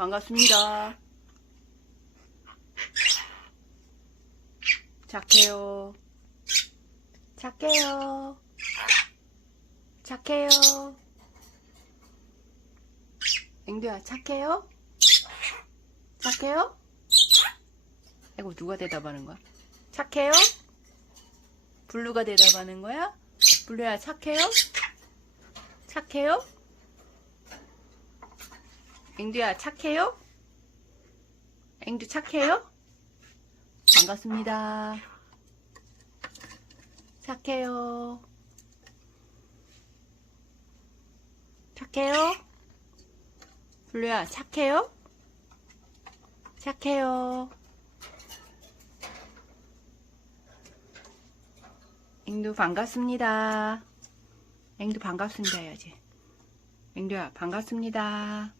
반갑습니다. 착해요. 착해요. 착해요. 앵두야, 착해요? 착해요? 아이고, 누가 대답하는 거야? 착해요? 블루가 대답하는 거야? 블루야, 착해요? 착해요? 앵두야, 착해요? 앵두 착해요? 반갑습니다. 착해요. 착해요? 블루야, 착해요? 착해요. 앵두 반갑습니다. 앵두 반갑습니다 해야지. 앵두야, 반갑습니다.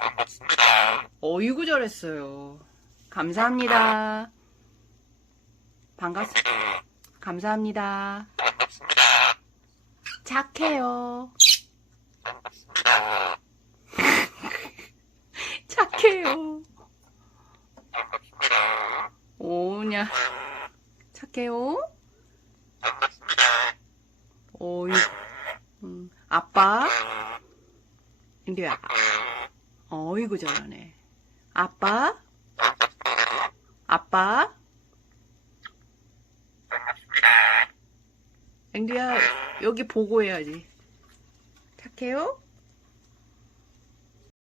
반갑습니다. 어이구 잘했어요. 감사합니다. 반갑, 감사합니다. 반갑습니다. 착해요. 반갑습니다. 착해요. 반갑습니다. 오냐. 착해요. 반갑습니다. 어이, 음, 아빠. 인디야, 어이구 잘하네. 아빠. 아빠. 앵두야, 여기 보고 해야지. 착해요?